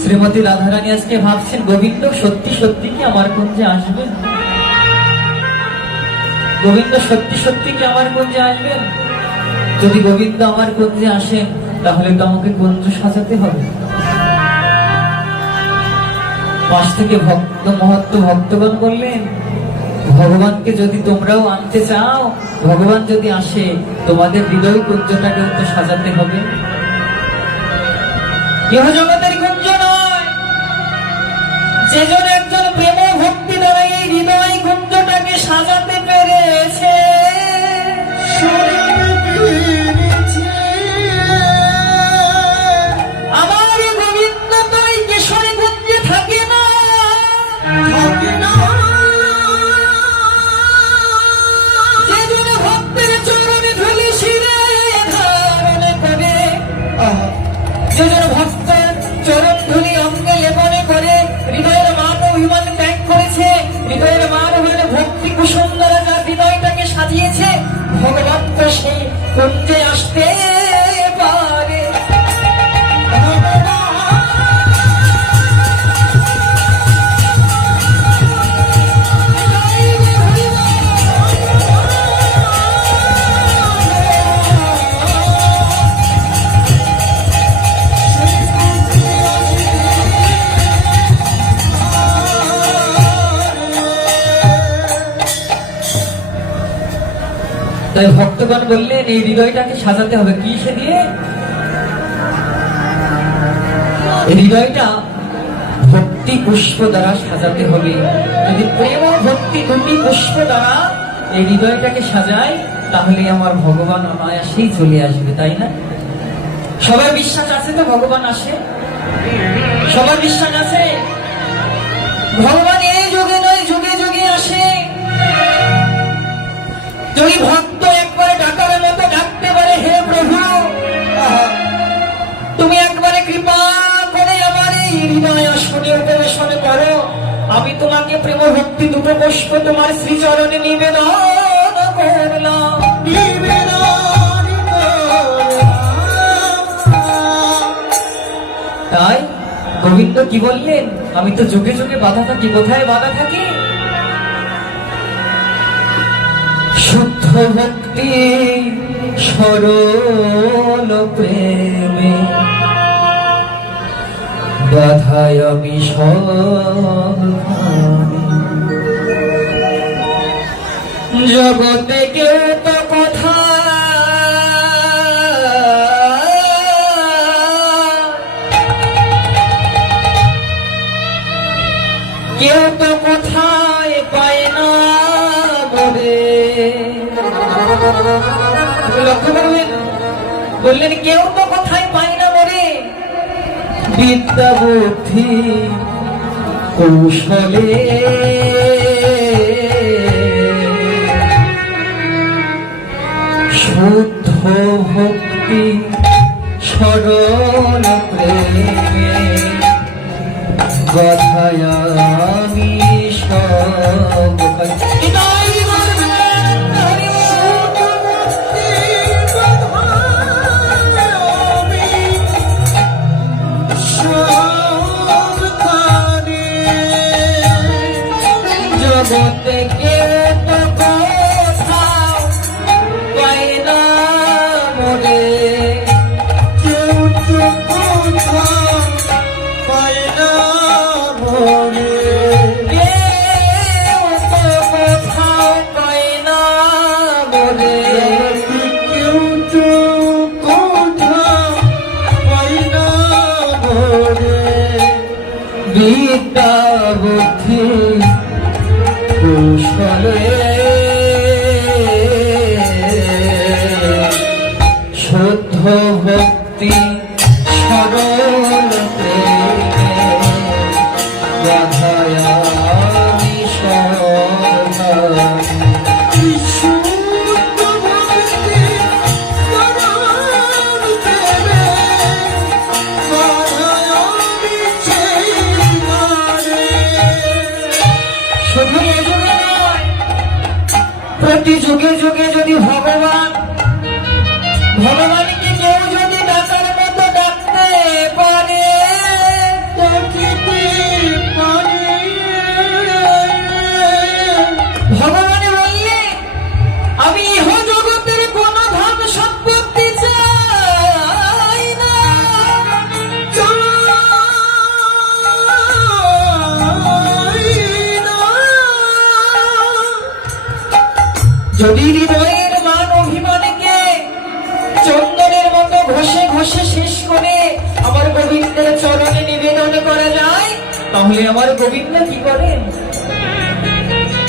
শ্রীমতী রাধারানী আজকে ভাবছেন গোবিন্দ সত্যি সত্যি কি আমার কুঞ্জে আসবেন? গোবিন্দ সত্যি সত্যি কি আমার কুঞ্জে আসবেন? যদি গোবিন্দ আমার কুঞ্জে আসেন তাহলে তো আমাকে কুঞ্জ সাজাতে হবে। পাশ থেকে ভক্ত মহত্ব ভক্তগণ বললেন, ভগবানকে যদি তোমরাও আনতে চাও, ভগবান যদি আসে, তোমাদের হৃদয় কুঞ্জটাকেও তো সাজাতে হবে। ইহজগতের কুঞ্জ নয়, যেজন একজন প্রেম ভক্তি দ্বারা এই হৃদয় কুঞ্জটাকে সাজাতে পেরেছে, আমার গোবিন্দ তো এই কেশরী কুঞ্জে থাকে না। যেজন ভক্তের চরণে ধুলি শিরে ধারণ করে, যেজন ভক্তের চরণ ধুলি অঙ্গে লেপনে করে হৃদয়ের মান অভিমান ত্যাগ করেছে, হৃদয়ের মান অভিমান ভক্তি কুসুম দ্বারা যার হৃদয়টাকে সাজিয়েছে, ভগবান তো সেই কুঞ্জে আসতে পারে। তাই ভক্তগণ বললেন এই হৃদয়টাকে সাজাতে হবে কি সে দিয়ে? হৃদয়টা ভক্তি পুষ্প দ্বারা সাজাতে হবে। যদি প্রেম ও ভক্তি দুটি পুষ্প দ্বারা এই হৃদয়টাকে সাজায় তাহলে আমার ভগবান অনায়াসেই চলে আসবে, তাই না? সবার বিশ্বাস আছে তো ভগবান আসে? সবার বিশ্বাস আছে ভগবান এই যুগে নয় যুগে যুগে আসে। যদি ভক্ত একবারে ডাকার মতো ডাকতে পারে, হে প্রভু তুমি একবারে কৃপা করে আমার এই হৃদয় আসনে উপবেশন করো, আমি তোমাকে প্রেম ভক্তি দুটো পুষ্প তোমার শ্রীচরণে নিবেদন করলাম। তাই গোবিন্দ কি বললেন? আমি তো যুগে যুগে বাধা থাকি। কোথায় বাধা থাকি? শুদ্ধ ভক্তি সরল প্রেমে বাধায় আমি জগতে কেউ তো কথা কেউ তো কোথায় পায় না বলে। লক্ষ্য করলেন, বললেন কেউ তো কোথায় পায় না বলে, বিদ্যা বুদ্ধি কৌশলে শুদ্ধ ভক্তি সরল প্রেমে কথায় আমি সব জগতে কেউ তো কোথাও পায় না মনে, কেউ তো কোথাও পায় না মনে, কেউ তো কোথাও পায় না মনে, কেউ তো কোথাও পায় না মনে। বিদ্যা বুদ্ধি কৌশলে শুদ্ধ ভক্তি সরল প্রেমে বাধায় আমি প্রতি যুগে যুগে যদি ভগবানকে কেউ যদি ডাকার মতো ডাকতে পারে, যদি হৃদয়ের মান অভিমানকে চন্দনের মতো ঘষে ঘষে শেষ করে আমার গোবিন্দের চরণে নিবেদন করা যায়, তাহলে আমার গোবিন্দ কি করেন?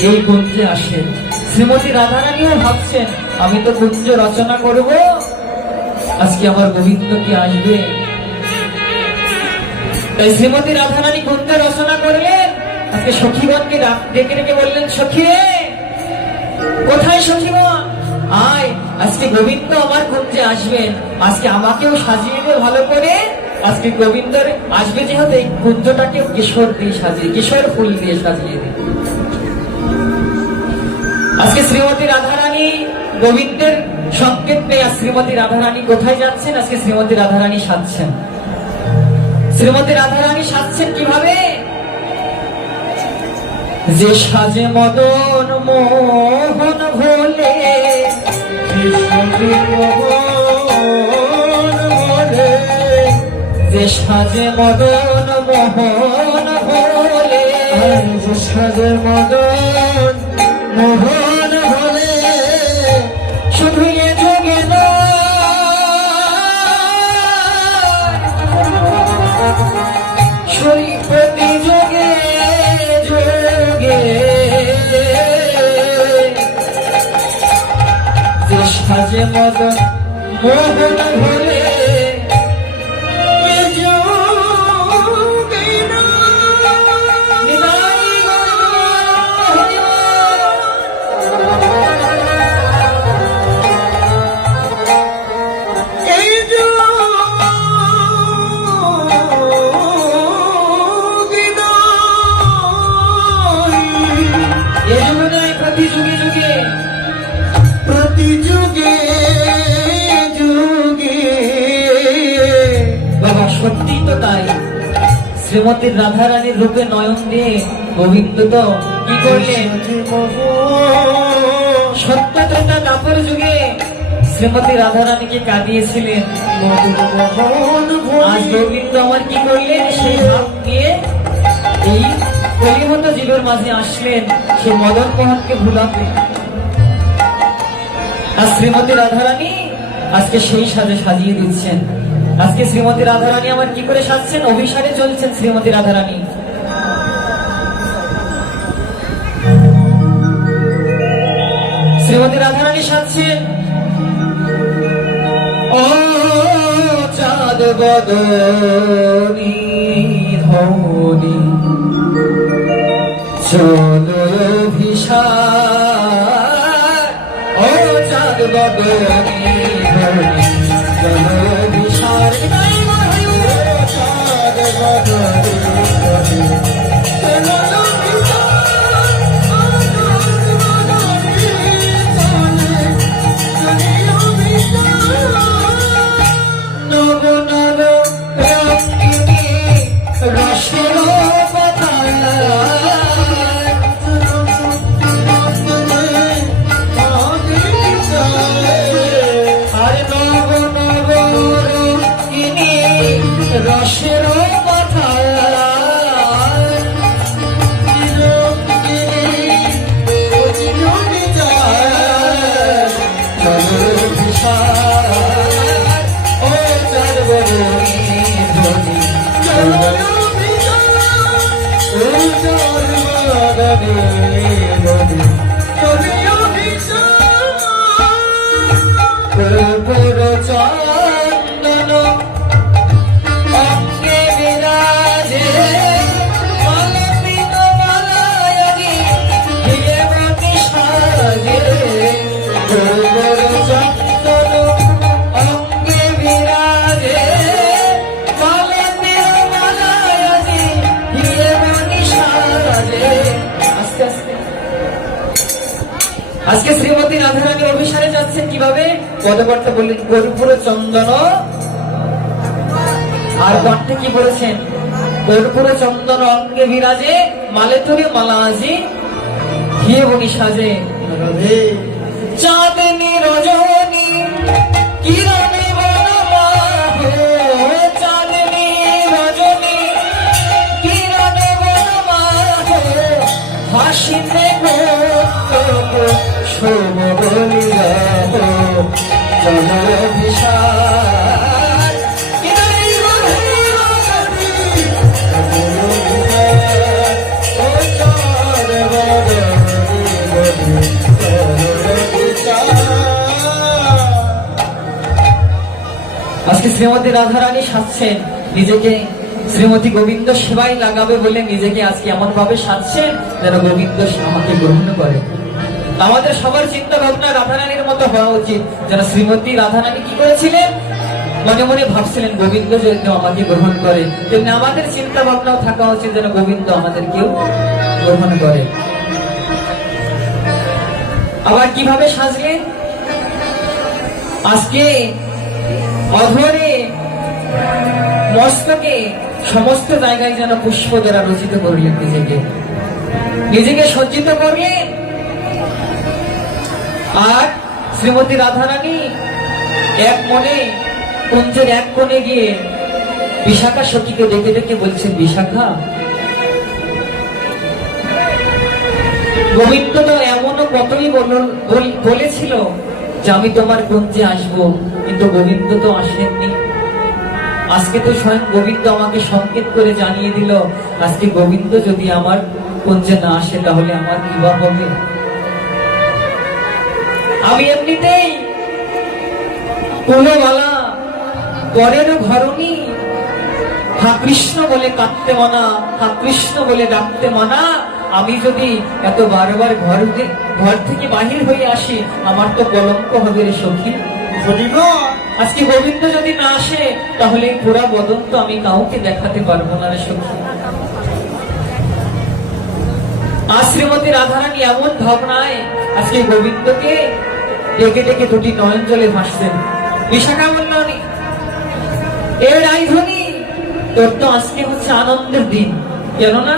এই কুঞ্জে আসেন। শ্রীমতী রাধারানীও ভাবছেন, আমি তো কুঞ্জ রচনা করব, আজকে আমার গোবিন্দ কি আসবে? তাই শ্রীমতী রাধারানী কুঞ্জ রচনা করলেন। আজকে সখীগণকে ডেকে ডেকে বললেন, সখী রে, কোথায় সখীগণ? আয়, আজকে গোবিন্দ আমার কুঞ্জে আসবেন, আজকে আমাকেও সাজিয়ে দে ভালো করে। আজকে গোবিন্দ আসবে যেহেতু এই কুঞ্জটাকে কিশোর দিয়ে সাজিয়ে, কিশোর ফুল দিয়ে সাজিয়ে দে। আজকে শ্রীমতী রাধারানী গোবিন্দের সংকেত পেয়ে শ্রীমতী রাধারানী কোথায় যাচ্ছেন? আজকে শ্রীমতী রাধারানী সাজছেন। শ্রীমতী রাধারানী সাজছেন কিভাবে? যে সাজে মদন মোহন ভোলে, যে সাজে মদন মোহন ভোলে, যে সাজে মদন মোহন ভোলে, শুধু এ যোগে নয়, প্রতি যোগে যোগে, যে সাজে মদন মোহন ভোলে, প্রতি যুগে যুগে। বাবা সত্যি তো তাই। শ্রীমতী রাধারানীর রূপে নয়ন দিয়ে গোবিন্দ তো কি করলেন? সত্য ত্রেতা দাপর যুগে শ্রীমতী রাধারানীকে কাঁদিয়েছিলেন। আজ গোবিন্দ আমার কি করলেন? সেই ভাব নিয়ে এই কলিহত জীবের মাঝে আসলেন, সেই মদন মোহনকে ভুলাতে। আর শ্রীমতী রাধারানী আজকে সেই সাজে সাজিয়ে দিচ্ছেন। আজকে শ্রীমতী রাধারানী আমার কি করে সাজছেন? অভিসারে চলছেন শ্রীমতী রাধারানী। শ্রীমতী রাধারানী সাজছেন, ও চাঁদ বদনী ধনী চলো অভিসার, ও চাঁদ বদনী ধনী চলো অভিসার, চাঁদ বদনী ধনী চলো রসের কথা চন্দন অঙ্গে বিরাজে, মালবিত মালায়নি হিয়েমতি সাজে, চন্দন অঙ্গে বিরাজে, মালবিত মালায়নি হিয়েমতি সাজে। আস্তে আস্তে আজকে শ্রীমতী রাধারানী অভিসারে যাচ্ছেন কিভাবে? পদকর্তা বললেন কর্পূর চন্দন, আর কণ্ঠে কি বলেছেন? কর্পূর চন্দন অঙ্গে বিরাজে, মালে তরে মালাজি হিয়ে বনি সাজে, চাঁদনি রজনী কিরণে বনমাহে, চাঁদনি রজনী কিরণে বনমাহে, হাসিতে শোভ বলিয়া চলো বিশাল আজকে শ্রীমতী রাধারানী সাজছেন, নিজেকে শ্রীমতী গোবিন্দ সেবাই লাগাবে বলে নিজেকে আজকে এমন ভাবে সাজছেন যেন গোবিন্দ আমাকে গ্রহণ করে। আমাদের সবার চিন্তা ভাবনা রাধারানীর মতো হওয়া উচিত। যেন শ্রীমতী রাধারানী কি করেছিলেন, মনে মনে ভাবছিলেন গোবিন্দ যেন আমাকে গ্রহণ করে, তেমনি আমাদের চিন্তা ভাবনাও থাকা উচিত যেন গোবিন্দ আমাদেরকেও গ্রহণ করে। আবার কিভাবে সাজলেন, আজকে অধরে মস্তকে সমস্ত জায়গায় যেন পুষ্প দ্বারা রচিত করলেন, নিজেকে সজ্জিত করলেন। আর শ্রীমতী রাধারানী এক মনে কুঞ্জের এক কোণে গিয়ে বিশাখা সখীকে ডেকে ডেকে বলছেন, বিশাখা, গোবিন্দ তো এমনও কতই বলেছিল যে আমি তোমার কুঞ্জে আসবো, কিন্তু গোবিন্দ তো আসেননি। আজকে তো স্বয়ং গোবিন্দ আমাকে সংকেত করে জানিয়ে দিল, আজকে গোবিন্দ যদি আমার কুঞ্জে না আসে তাহলে আমার কি বা হবে। আমি এমনিতেই কুলবালা পরের ঘরণী, হা কৃষ্ণ বলে কাঁদতে মানা, হা কৃষ্ণ বলে ডাকতে মানা। আমি যদি এত বারবার ঘর থেকে বাহির হয়ে আসি, আমার তো কলঙ্ক হবে রে সখী। আজকে গোবিন্দ যদি না আসে তাহলে পুরা বদন তো আমি কাউকে দেখাতে পারবো না রে সখী। আর শ্রীমতী রাধারানী এমন ভাবনায় আজকে গোবিন্দকে ডেকে ডেকে দুটি নয়ন জলে ভাসছেন। বিশাখা বললেন, এ রাইধনী, তোর তো আজকে হচ্ছে আনন্দের দিন, কেননা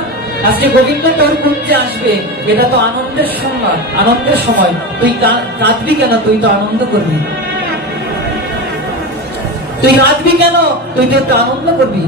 আজকে গোবিন্দ তোর কুঞ্জে আসবে, এটা তো আনন্দের সময়, আনন্দের সময়। তুই কাঁদবি কেন, তুই তো আনন্দ করবি। তুই কাঁদবি কেন, তুই তো একটু আনন্দ করবি।